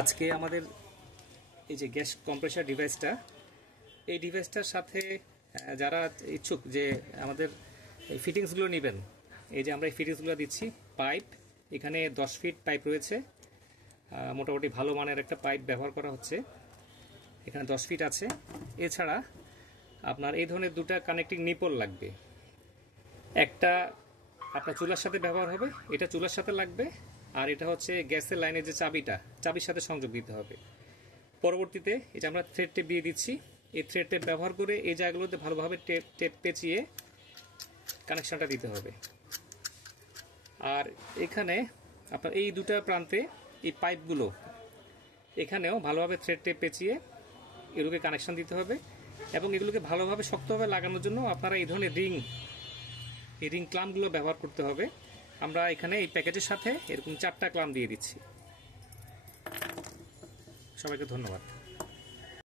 আজকে আমাদের এই যে গ্যাস কম্প্রেসার ডিভাইসটা, এই ডিভাইসটার সাথে যারা ইচ্ছুক যে আমাদের এই ফিটিংসগুলো নেবেন, এই যে আমরা এই ফিটিংসগুলো দিচ্ছি। পাইপ এখানে 10 ফিট পাইপ রয়েছে, মোটামুটি ভালো মানের একটা পাইপ ব্যবহার করা হচ্ছে, এখানে 10 ফিট আছে। এছাড়া আপনার এই ধরনের দুটা কানেক্টিং নিপল লাগবে, একটা আপনার চুলার সাথে ব্যবহার হবে, এটা চুলার সাথে লাগবে, আর এটা হচ্ছে গ্যাসের লাইনের যে চাবির সাথে সংযোগ দিতে হবে। পরবর্তীতে এই যে আমরা থ্রেড টেপ দিয়ে দিচ্ছি, এই থ্রেড টেপ ব্যবহার করে এই জায়গাগুলোতে ভালোভাবে টেপ পেঁচিয়ে কানেকশনটা দিতে হবে। আর এখানে আপনার এই দুটা প্রান্তে এই পাইপগুলো এখানেও ভালোভাবে থ্রেড টেপ পেঁচিয়ে এগুলোকে কানেকশন দিতে হবে, এবং এগুলোকে ভালোভাবে শক্তভাবে লাগানোর জন্য আপনারা এই ধরনের রিং ক্লাম্পগুলো ব্যবহার করতে হবে। আমরা এখানে এই প্যাকেজের সাথে এরকম 4টা ক্লাম্প দিয়ে দিচ্ছি। সবাইকে ধন্যবাদ।